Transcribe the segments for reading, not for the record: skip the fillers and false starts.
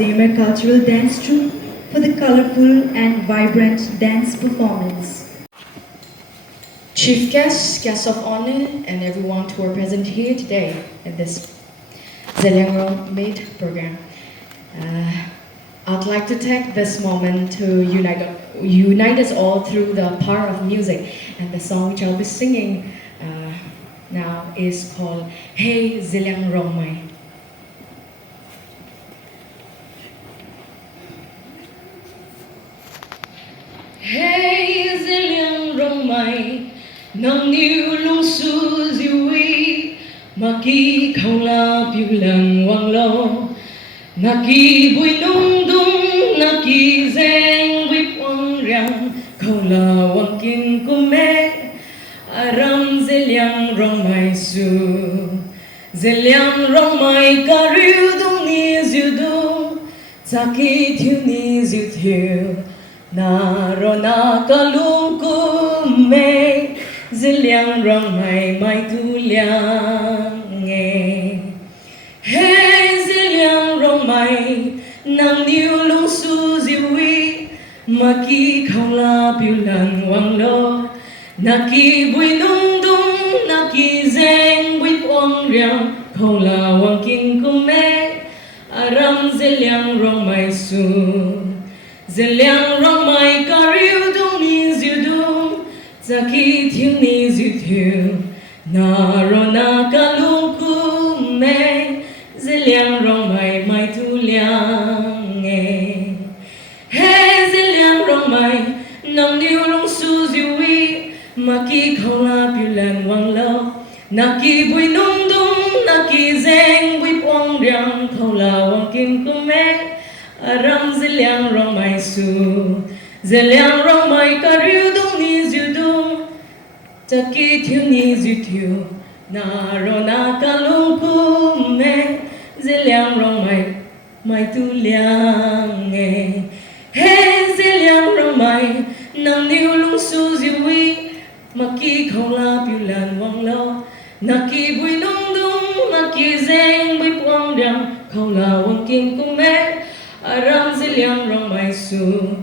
NEWMAI Cultural Dance Troupe for the colorful and vibrant dance performance. Chief guests, guests of honor, and everyone who are present here today in this Zeliangrong Made program. I'd like to take this moment to unite us all through the power of music, and the song which I'll be singing now is called Hey Zeliangrong. Hey Zeliangrong, nang niu lung su ziwi, maki không la piu lang wang lo, naki bui nung dung, naki zeng bui quang riang, không la wang kin kume, aram Zeliangrong su, Zeliangrong kariu dung ni ziu dung, zaki thiu ni ziu thiu. Na ro na kalung kume Zeliangrong mai tu liang nghe. Hey Zeliangrong nang niu lung su ziwi, maki không la piu lang wang lo, naki bui nung dung, naki zeng bui quang riang, không la wang kin kume, aram Zeliangrong su. Zeliangrong kariu dung ni ziu dung, zaki thiu ni ziu thiu, na ro na kalung kume Zeliangrong mai tu liang nghe. Hey Zeliangrong nang niu lung su ziwi, maki không la piu lang wang lo, naki bui nung dung, naki zeng bui quang riang, không la wang kin kume, aram Zeliangrong su. Zeliangrong kariu dung ni ziu dung, zaki thiu ni ziu thiu, na ro na kalung kume Zeliangrong mai tu liang nghe. Hey Zeliangrong nang niu lung su ziwi, maki không la piu lang wang lo, naki bui nung dung, naki zeng bui quang riang, không la wang kin kume, aram Zeliangrong su.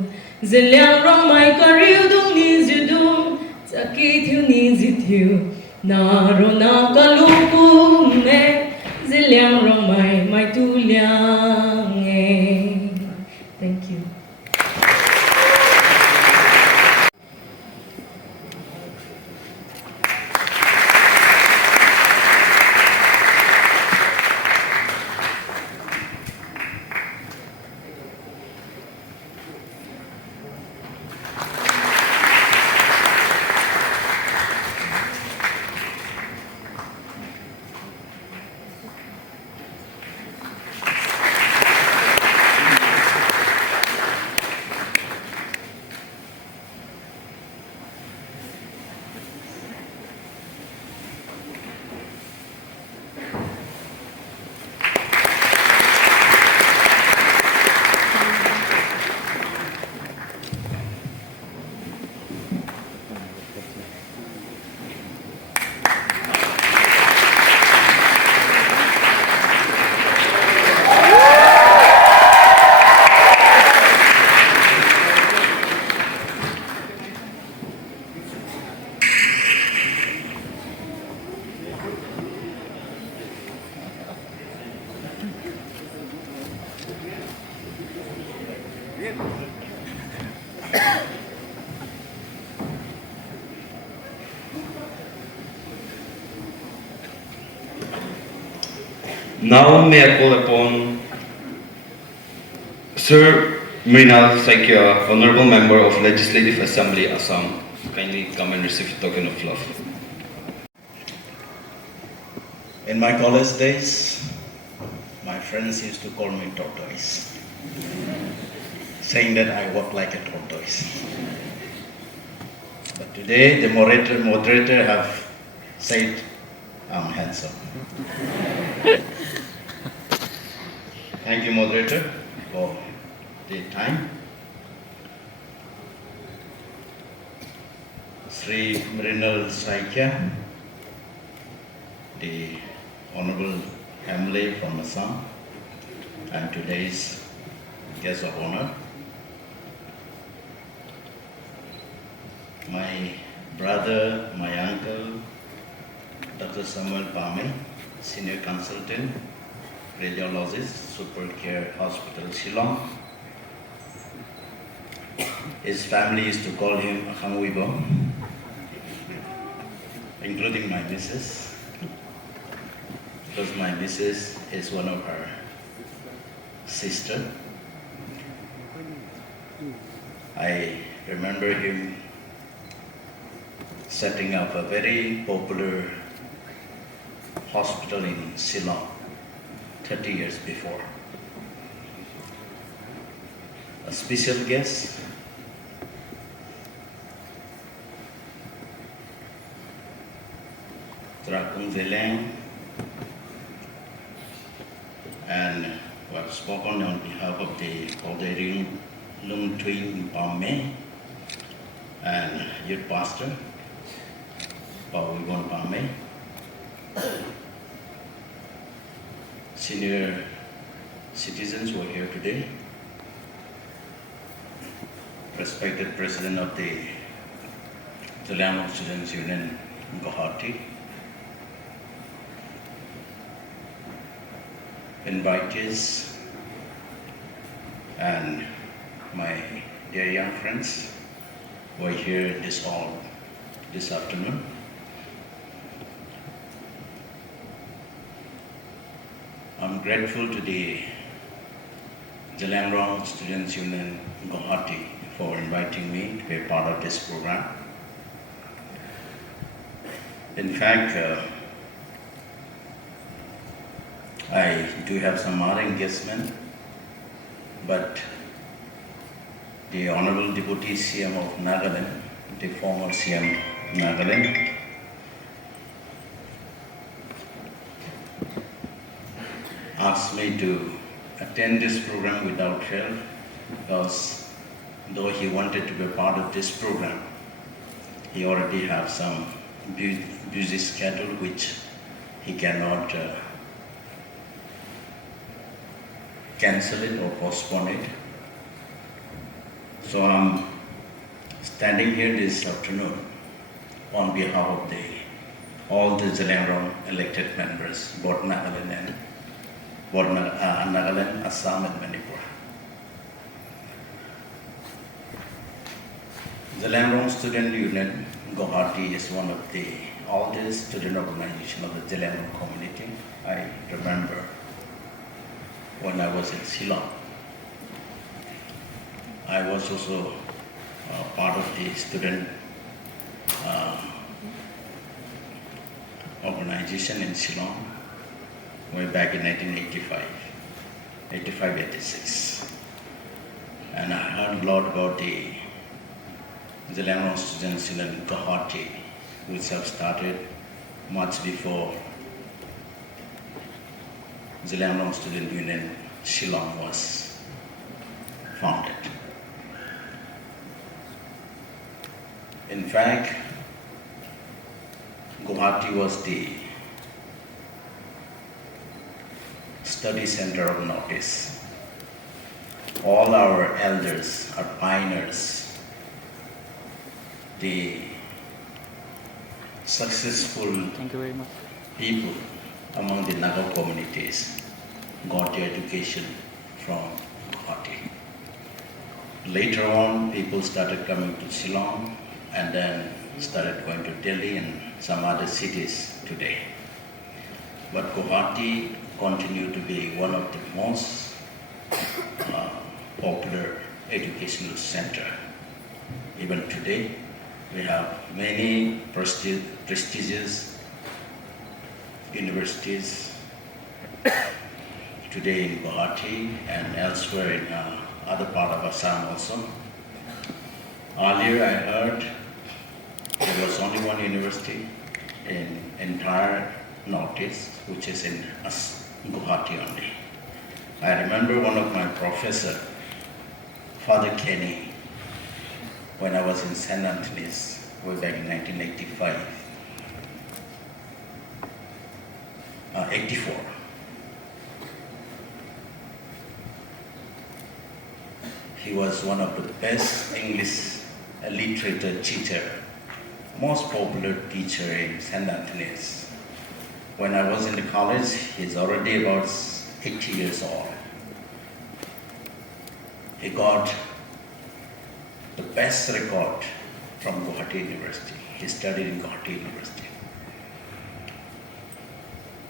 Zeliangrong kariu dung ni ziu dung, zaki thiu ni ziu thiu, na ro na kalung kume Zeliangrong mai tu liang nghe. Thank you. Now may I call upon Sir Mrinal Saikia, Honorable Member of Legislative Assembly, Assam, to kindly come and receive a token of love. In my college days, my friends used to call me tortoise, saying that I walk like a tortoise. But today, the moderator have said I'm handsome. Thank you, moderator, for the time. SHRI Mrinal Saikia, the Honorable HONB'LE from Assam, and today's guest of honor, my brother, my uncle, Dr. Samuel Pame, Senior Consultant, Radiologist, Super Care Hospital, Shillong. His family used to call him HONB'LE, including my missus, because my missus is one of her sister. I remember him setting up a very popular hospital in Shillong 30 years before. A special guest, Zeliangrong, and was spoken on behalf of the Lung Twin Pame and youth pastor, Pawigon Pame, senior citizens who are here today, respected president of the Zeliangrong Students Union, Guwahati, invitees, and my dear young friends who are here in this hall this afternoon. I'm grateful to the Zeliangrong Students Union Guwahati for inviting me to be a part of this program. In fact, I do have some other engagement, but the Honorable Deputy CM of Nagaland, the former CM Nagaland, asked me to attend this program without fail, because though he wanted to be a part of this program, he already has some busy schedule which he cannot cancel it or postpone it. So I'm standing here this afternoon on behalf of all the Zeliangrong elected members, both Nagaland, Assam and Manipur. Zeliangrong Student Union Guwahati is one of the oldest student organization of the Zeliangrong community. I remember when I was in Shillong, I was also part of the student organization in Shillong way back in 1985-86. And I heard a lot about the Zeliangrong Students Union Guwahati, which have started much before Zeliangrong Student Union Shillong was founded. In fact, Guwahati was the study center of Northeast. All our elders are pioneers, the successful people among the Naga communities got their education from Guwahati. Later on, people started coming to Shillong and then started going to Delhi and some other cities today. But Guwahati continued to be one of the most popular educational center. Even today, we have many prestigious universities today in Guwahati and elsewhere in other part of Assam also. Earlier I heard there was only one university in entire Northeast, which is in Guwahati only. I remember one of my professor, Father Kenny, when I was in St. Anthony's way back in 84. he was one of the best English literature teacher, most popular teacher in St. Anthony's. When I was in the college, he's already about 80 years old. He got the best record from Guwahati University. He studied in Guwahati University.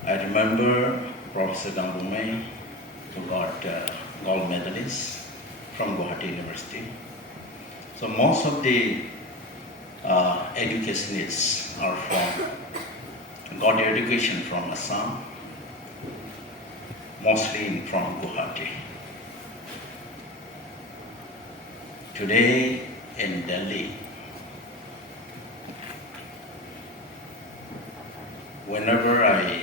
I remember Professor NEWMAI, who got gold medalist from Guwahati University. So most of the educationists are got their education from Assam, mostly from Guwahati. Today in Delhi, whenever I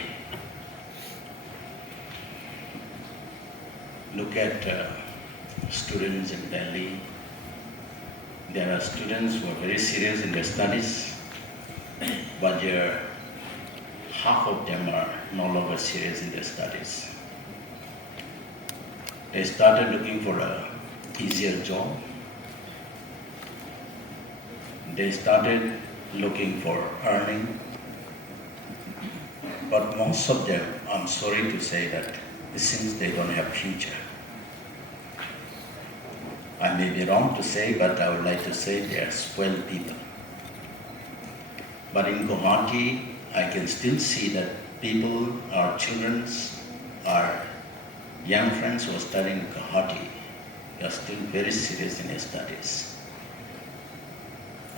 look at students in Delhi, there are students who are very serious in their studies, but half of them are no longer serious in their studies. They started looking for an easier job. They started looking for earning. But most of them, I'm sorry to say that it seems they don't have future. I may be wrong to say, but I would like to say they are spoiled people. But in Guwahati, I can still see that people, our children, our young friends who are studying in Guwahati, are still very serious in their studies.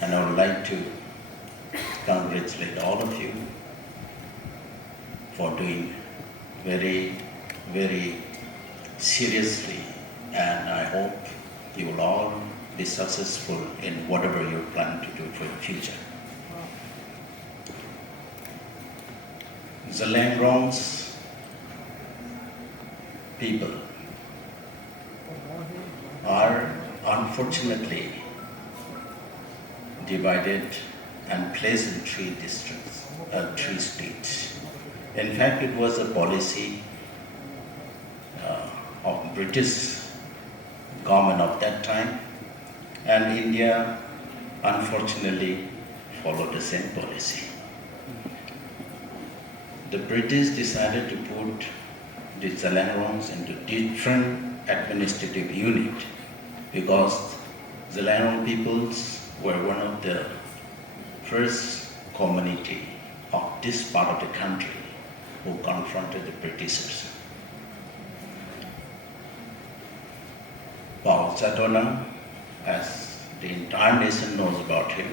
And I would like to congratulate all of you for doing very, very seriously, and I hope you will all be successful in whatever you plan to do for the future. Zeliangrong's people are unfortunately divided and placed in 3 districts, 3 states. In fact, it was a policy of British government of that time, and India unfortunately followed the same policy. The British decided to put the Zeliangrongs into different administrative unit because Zeliangrong peoples were one of the first community of this part of the country who confronted the Britishers. Paul Satona, as the entire nation knows about him,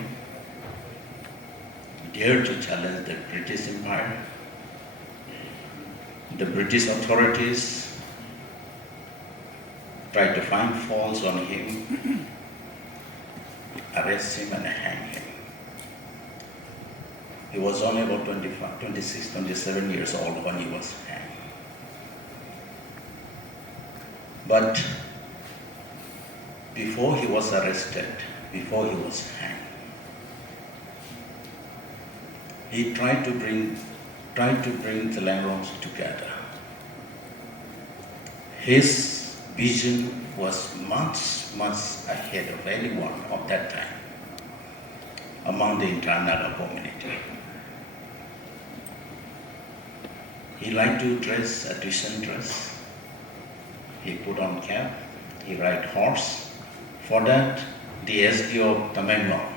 dared to challenge the British Empire. The British authorities tried to find faults on him, arrest him and hang him. He was only about 26, 27 years old when he was hanged. But before he was arrested, before he was hanged, he tried to bring the Zeliangrongs together. His vision was much, much ahead of anyone of that time among the international community. He liked to dress a decent dress. He put on cap, he ride horse. For that, the SDO of Tamenglong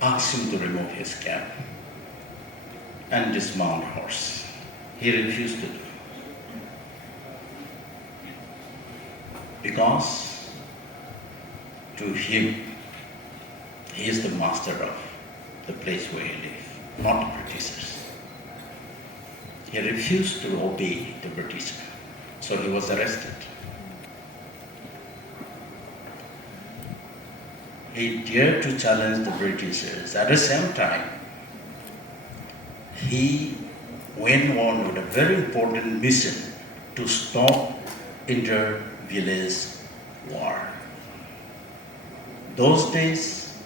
asked him to remove his cap and dismount horse. He refused to do. Because to him, he is the master of the place where he lives, not the Britishers. He refused to obey the British, so he was arrested. He dared to challenge the Britishers. At the same time, he went on with a very important mission to stop inter-village war. Those days,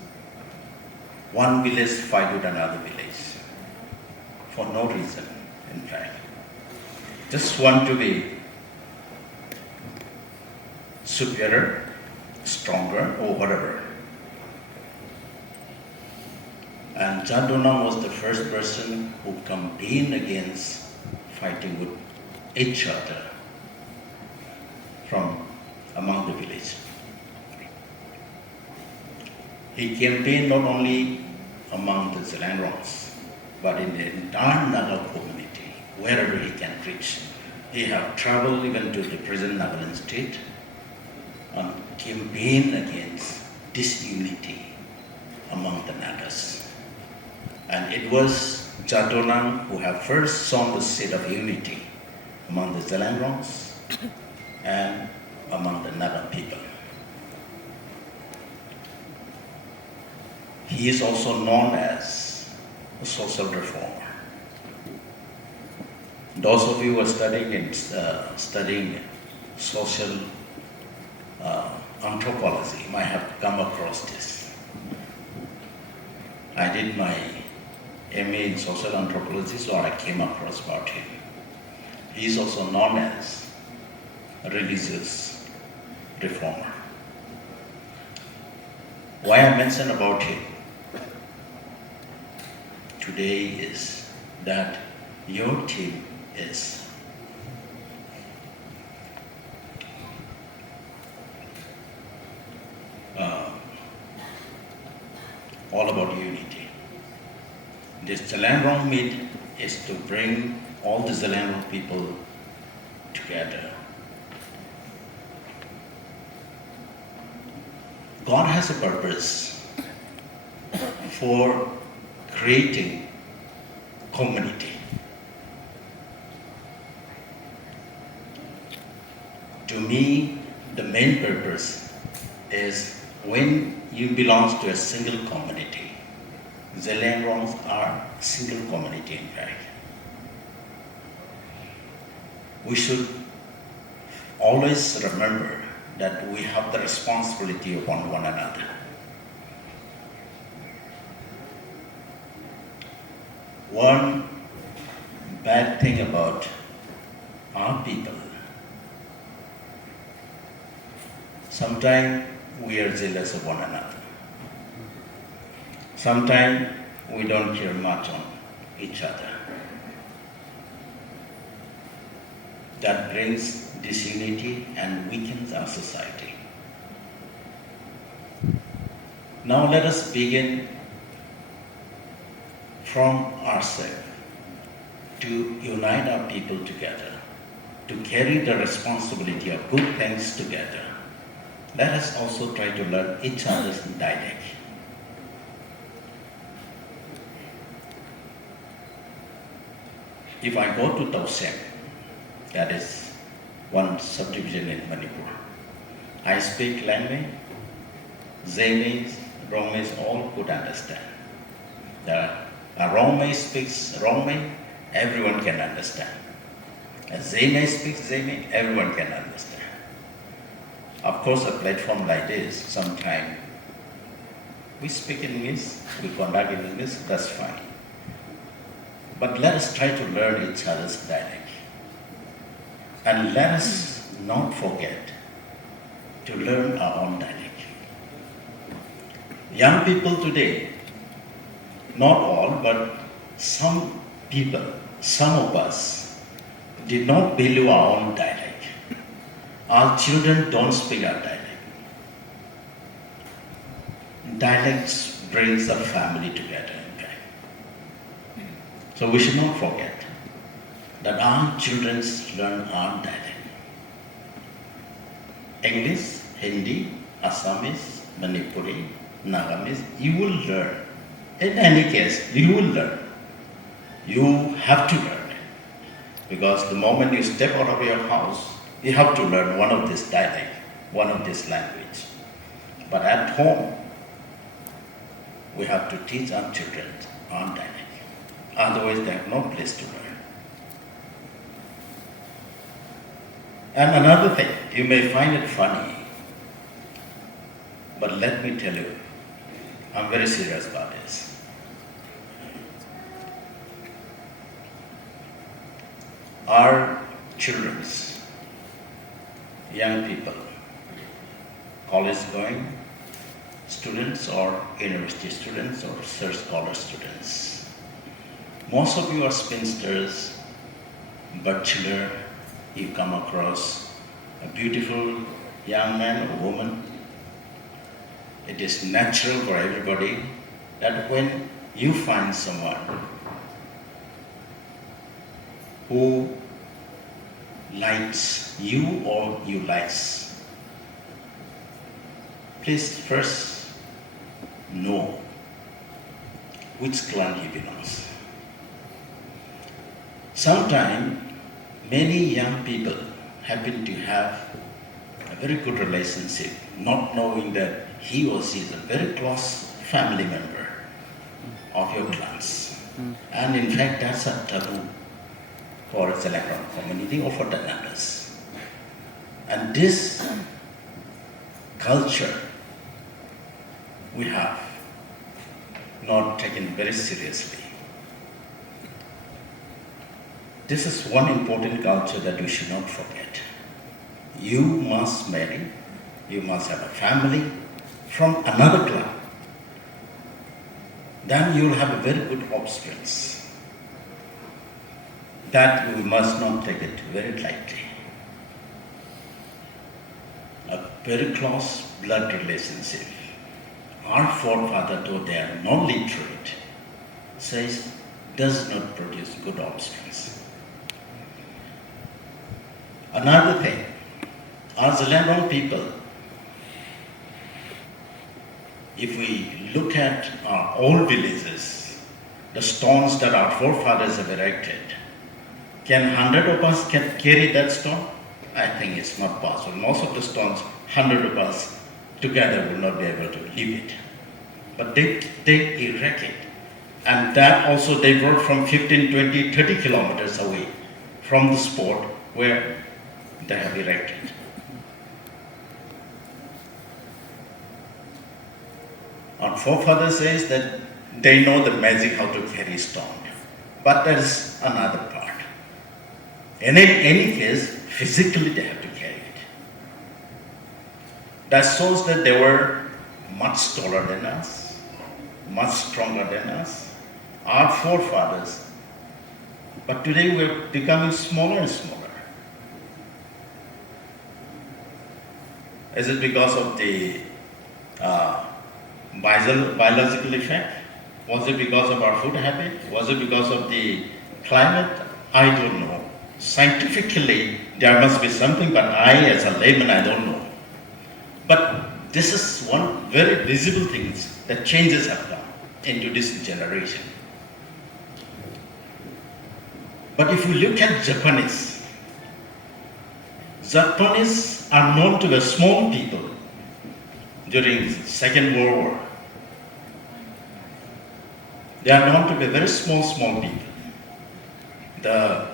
one village fight with another village for no reason, in fact. Just want to be superior, stronger, or whatever. And Jadonang was the first person who campaigned against fighting with each other from among the village. He campaigned not only among the Zelangrongs, but in the entire Naga community, wherever he can reach. He have traveled even to the present Nagaland state and campaigned against disunity among the Nagas. And it was Jadonang who have first sown the seed of unity among the Zelangrongs and among the Naga people. He is also known as a social reformer. Those of you who are studying social anthropology might have come across this. I did my MA in social anthropology, so I came across about him. He is also known as a religious reformer. Why I mention about him today is that your team is all about unity. This Zeliangrong meet is to bring all the Zeliangrong people together. God has a purpose for creating community. To me, the main purpose is when you belong to a single community. Zeliangrongs are a single community in fact. We should always remember that we have the responsibility upon one another. One bad thing about our people, sometimes we are jealous of one another. Sometimes we don't care much on each other. That brings disunity and weakens our society. Now let us begin from ourselves to unite our people together, to carry the responsibility of good things together. Let us also try to learn each other's dialect. If I go to Tauseng, that is one subdivision in Manipur, I speak language, Zeliangrong, Rongmei, all could understand. Rongmei speaks Rongmei, everyone can understand. Zeliangrong speaks Zeliangrong, everyone can understand. Of course, a platform like this, sometimes we speak in English, we conduct in English, that's fine. But let us try to learn each other's dialect. And let us not forget to learn our own dialect. Young people today, not all, but some people, some of us, did not value our own dialect. Our children don't speak our dialect. Dialects brings the family together. So we should not forget that our children learn our dialect. English, Hindi, Assamese, Manipuri, Nagamese, you will learn. In any case, you will learn. You have to learn. Because the moment you step out of your house, you have to learn one of this dialect, one of this language. But at home, we have to teach our children our dialect. Otherwise, they have no place to learn. And another thing, you may find it funny, but let me tell you, I'm very serious about this. Our children, young people, college going students or university students or research scholar students. Most of you are spinsters, bachelor, you come across a beautiful young man or woman. It is natural for everybody that when you find someone who likes you or you likes, please first know which clan he belongs. Sometimes many young people happen to have a very good relationship, not knowing that he or she is a very close family member of your clans. And in fact, that's a taboo for the Zeliangrong community or for the others. And this culture we have not taken very seriously. This is one important culture that we should not forget. You must marry, you must have a family from another clan. Then you will have a very good offspring. That we must not take it very lightly. A very close blood relationship. Our forefather, though they are not literate, says does not produce good offspring. Another thing, our Zeliangrong people, if we look at our old villages, the stones that our forefathers have erected, can 100 of us carry that stone? I think it's not possible. Most of the stones, 100 of us together will not be able to leave it. But they erect it. And that also they brought from 15, 20, 30 kilometers away from the spot where they have erected. Our forefather says that they know the magic how to carry stone. But there is another part. In any case, physically they have to carry it. That shows that they were much taller than us, much stronger than us, our forefathers. But today we're becoming smaller and smaller. Is it because of the biological effect? Was it because of our food habit? Was it because of the climate? I don't know. Scientifically, there must be something, but I, as a layman, I don't know. But this is one very visible thing that changes have come into this generation. But if you look at Japanese are known to be small people during the Second World War. They are known to be very small people. The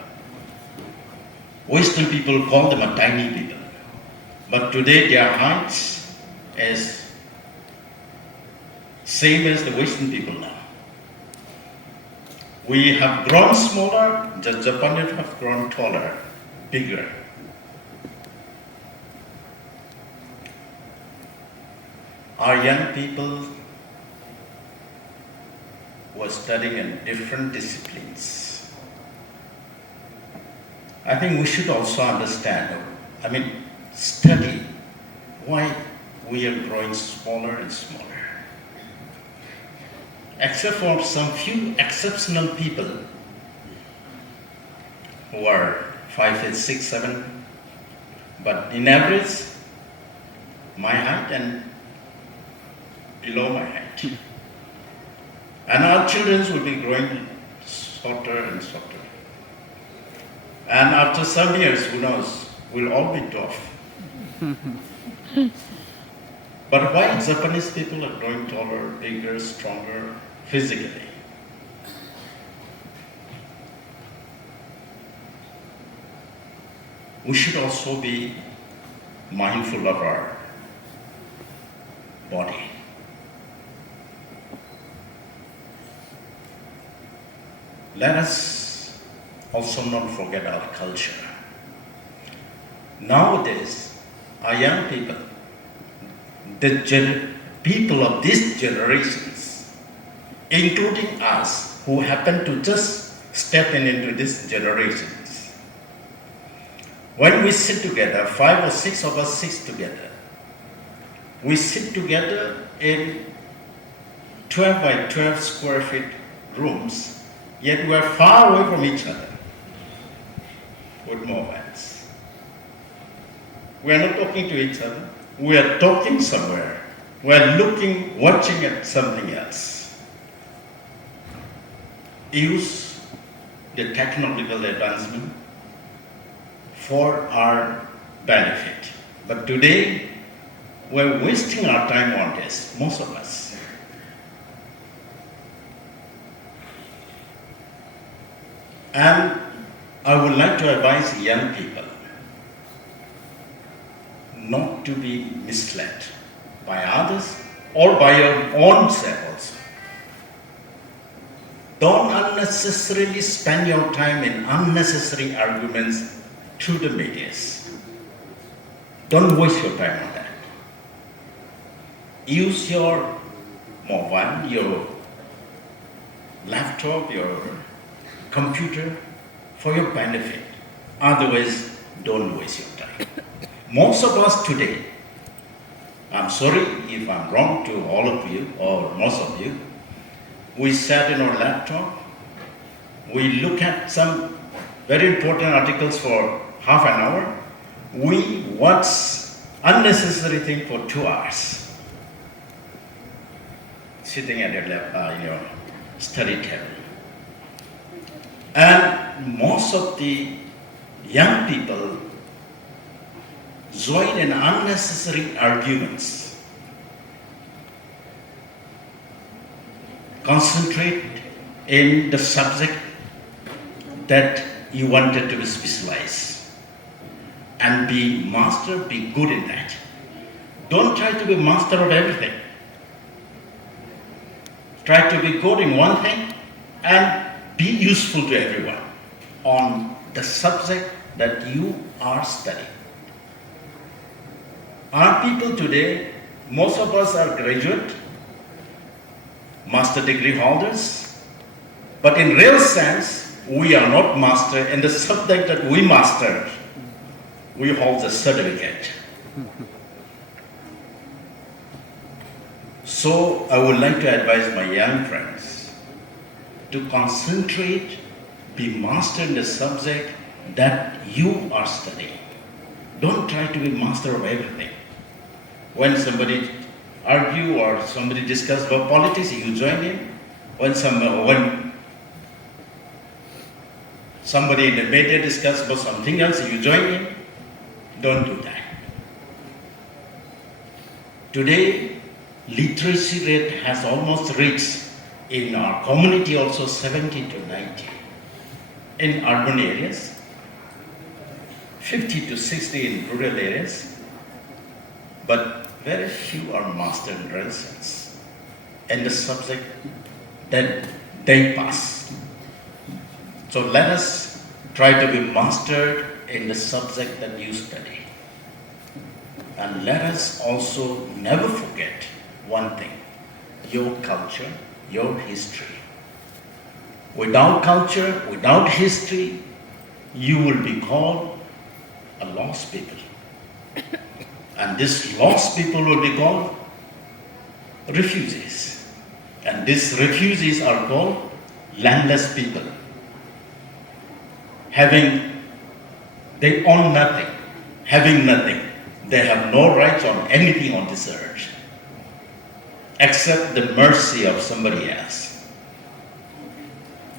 Western people call them a tiny people. But today their height is same as the Western people now. We have grown smaller, the Japanese have grown taller, bigger. Our young people were studying in different disciplines. I think we should also understand, study why we are growing smaller and smaller. Except for some few exceptional people who are 5 feet 6, 7, but in average, my height and below my height. And our children will be growing shorter and shorter. And after some years, who knows, we'll all be dwarf. But why Japanese people are growing taller, bigger, stronger physically? We should also be mindful of our body. Let us also not forget our culture. Nowadays, our young people, people of these generations, including us who happen to just step into these generations. When we sit together, 5 or 6 of us sit together. We sit together in 12 by 12 square feet rooms, yet we are far away from each other with mobiles. We are not talking to each other. We are talking somewhere. We are watching at something else. Use the technological advancement for our benefit. But today, we're wasting our time on this, most of us. And I would like to advise young people not to be misled by others or by your own self also. Don't unnecessarily spend your time in unnecessary arguments through the medias. Don't waste your time on that. Use your mobile, your laptop, your computer for your benefit. Otherwise, don't waste your time. Most of us today, I'm sorry if I'm wrong to all of you or most of you, we sat in our laptop, we look at some very important articles for half an hour, we watch unnecessary thing for 2 hours, sitting at your study table. And most of the young people join in unnecessary arguments. Concentrate in the subject that you wanted to be specialized and be master, be good in that. Don't try to be master of everything. Try to be good in one thing and be useful to everyone on the subject that you are studying. Our people today, most of us are graduate, master degree holders, but in real sense, we are not master in the subject that we mastered. We hold the certificate. So I would like to advise my young friends to concentrate, be master in the subject that you are studying. Don't try to be master of everything. When somebody argue or somebody discuss about politics, you join in. When somebody in the media discuss about something else, you join in. Don't do that. Today, literacy rate has almost reached in our community also 70 to 90. In urban areas, 50 to 60 in rural areas, but very few are master in real sense in the subject that they pass. So let us try to be mastered in the subject that you study. And let us also never forget one thing, your culture, your history. Without culture, without history, you will be called a lost people. And these lost people will be called refugees. And these refugees are called landless people. They own nothing, having nothing. They have no rights on anything on this earth, except the mercy of somebody else.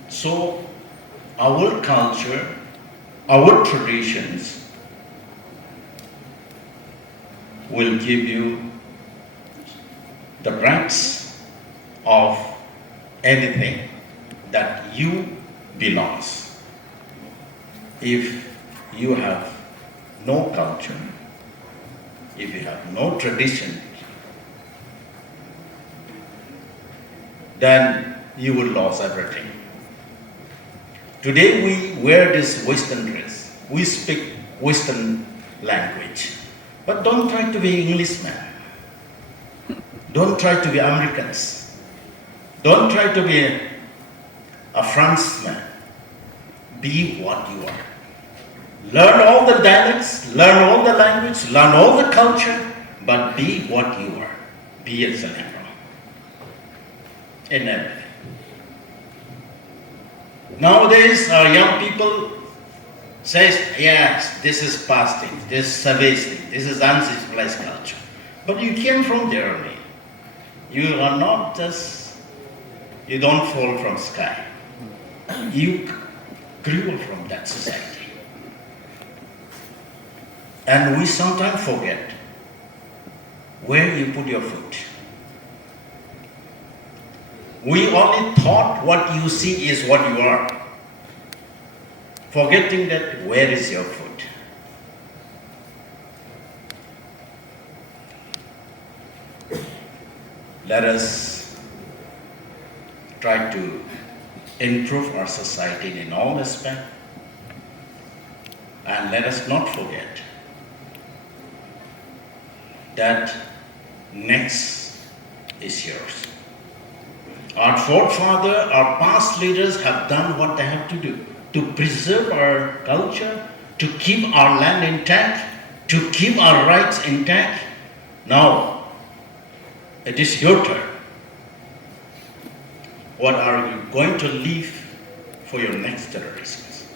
So our culture, our traditions will give you the rights of anything that you belongs. If you have no culture, if you have no tradition, then you will lose everything. Today we wear this Western dress. We speak Western language. But don't try to be Englishman. Don't try to be Americans. Don't try to be a Frenchman. Be what you are. Learn all the dialects, learn all the language, learn all the culture, but be what you are. Be a Zeliangrong. In everything. Nowadays, our young people says, yes, this is past thing, this is savage thing, this is uncivilized culture. But you came from there only. You are not just, you don't fall from sky. You grew from that society. And we sometimes forget where you put your foot. We only thought what you see is what you are, forgetting that where is your foot. Let us try to improve our society in all aspects, and let us not forget that next is yours. Our forefather, our past leaders have done what they have to do to preserve our culture, to keep our land intact, to keep our rights intact. Now, it is your turn. What are you going to leave for your next generations?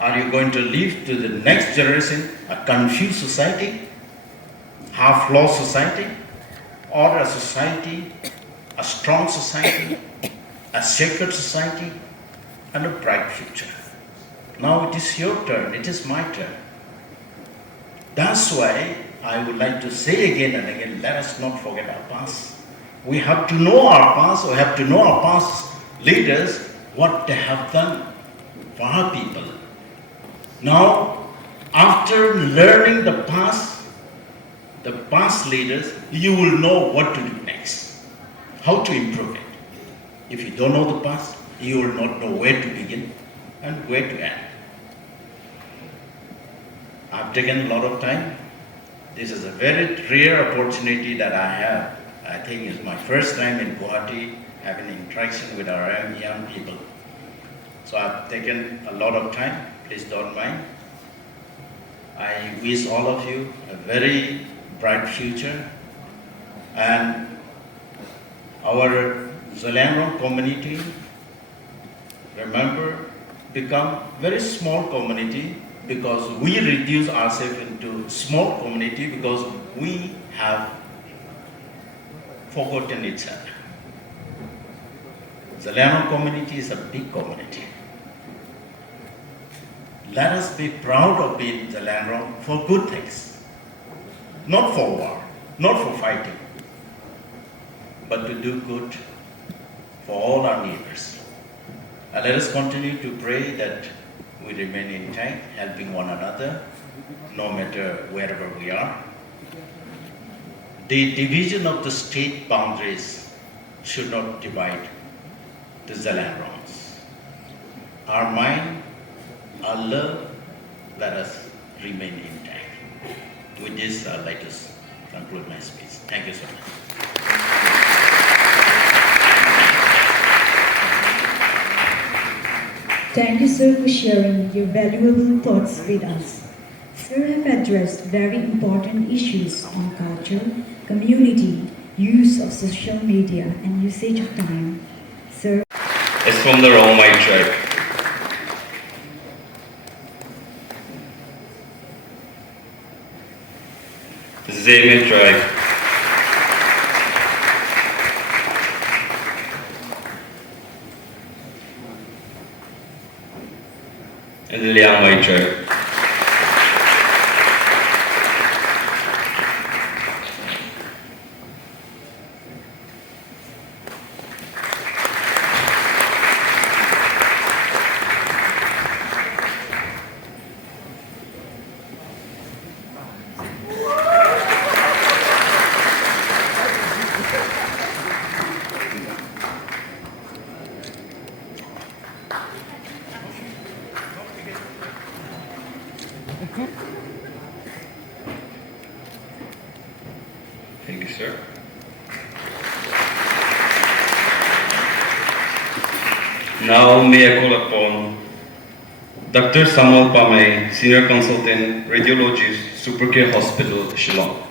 Are you going to leave to the next generation a confused society, half-lost society, or a society, a strong society, a sacred society, and a bright future? Now it is your turn, it is my turn. That's why I would like to say again and again, let us not forget our past. We have to know our past, we have to know our past leaders, what they have done for our people. Now, after learning the past leaders, you will know what to do next, how to improve it. If you don't know the past, you will not know where to begin and where to end. I've taken a lot of time. This is a very rare opportunity that I have. I think it's my first time in Guwahati having interaction with our young people. So I've taken a lot of time. Please don't mind. I wish all of you a very bright future, and our Zeliangrong community, remember, become very small community because we reduce ourselves into small community because we have forgotten each other. Zeliangrong community is a big community. Let us be proud of being Zeliangrong for good things, not for war, not for fighting, but to do good for all our neighbors. And let us continue to pray that we remain intact, helping one another, no matter wherever we are. The division of the state boundaries should not divide the Zeliangrongs. Our mind, our love, let us remain intact. With this, I'd like to conclude my speech. Thank you so much. Thank you, sir, for sharing your valuable thoughts with us. Sir have addressed very important issues on culture, community, use of social media, and usage of time. Sir, It's from the NEWMAI tribe. Zeliangrong tribe. And the NEWMAI tribe. Thank you, sir. Now may I call upon Dr. Samuel Pamay, Senior Consultant, Radiologist, Supercare Hospital, Shillong.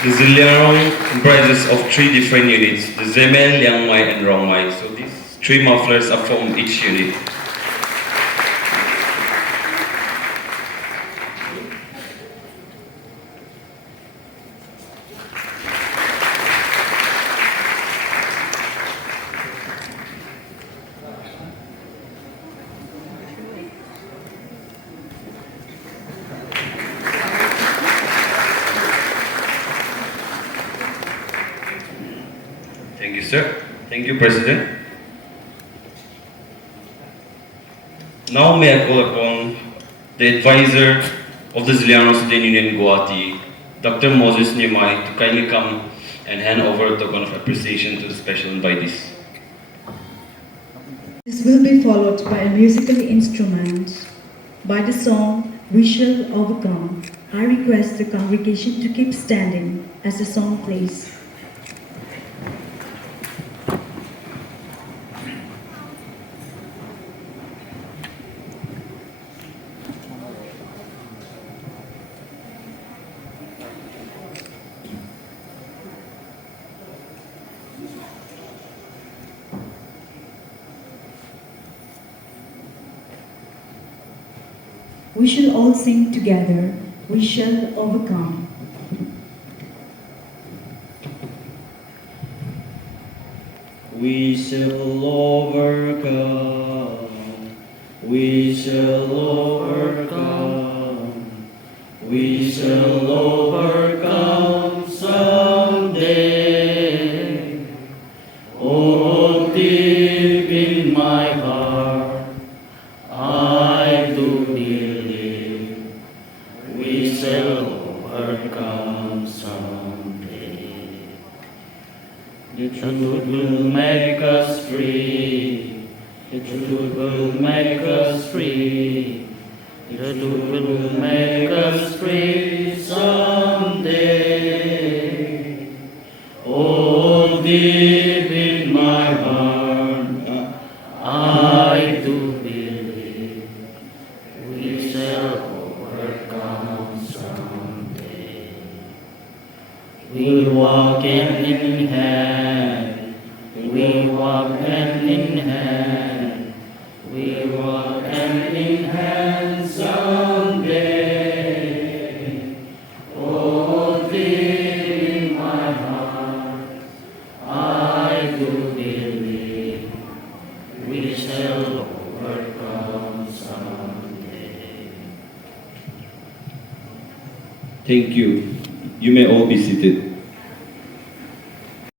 The Zeliangrong comprises of 3 different units, the ZEMEL, NEWMAI, and RONGMAI. So these 3 mufflers are from each unit. Thank you, sir. Thank you, President. Now may I call upon the advisor of the Zeliangrong Student Union Guwahati, Dr. Moses NEWMAI, to kindly come and hand over a token of appreciation to the special invitees. This will be followed by a musical instrument by the song We Shall Overcome. I request the congregation to keep standing as the song plays. We shall all sing together, we shall overcome. We shall overcome, we shall overcome, we shall overcome someday. Oh, deep in my heart, I do believe we shall overcome someday. The truth will make us free. The truth will make us free. The truth will make us free someday. Oh, deep in my heart, I do believe we shall overcome someday. We'll walk hand in hand. We'll walk hand in hand. We'll walk hand in hand someday. Oh, deep in my heart, I do believe we shall overcome someday. Thank you. You may all be seated.